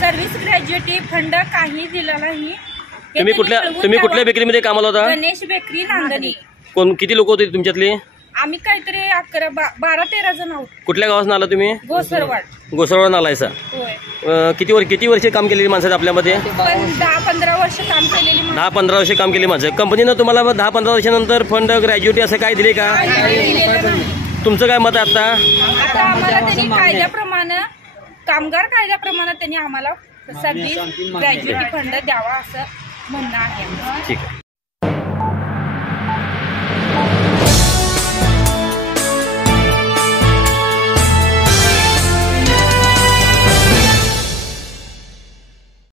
Service ग्रॅज्युएटी fund काही दिला नाही। तुम्ही कुठल्या बेकरीमध्ये कामाला होता? गणेश बेकरी नांदणी। किती लोक होते तुमच्यातले? आम्ही काहीतरी 12-13 जण आहोत। कुठल्या गावात आला तुम्ही? घोसरवाड आलायसा? होय। किती वर्ष काम केलेली माणसं आपल्यामध्ये? 10-15 वर्ष काम केलेली। 10-15 वर्ष काम केली माणसं। कंपनीनं तुम्हाला 10-15 वर्षानंतर फंड ग्रॅज्युएटी असं काय दिले का? तुमचं काय मत आहे आता आम्हाला त्यांनी कायद्याप्रमाणे कामगार कायद्याप्रमाणे त्यांनी आम्हाला सर्व्हिस ग्रॅज्युएटी फंड द्यावा असं म्हणणं आहे। ठीक आहे।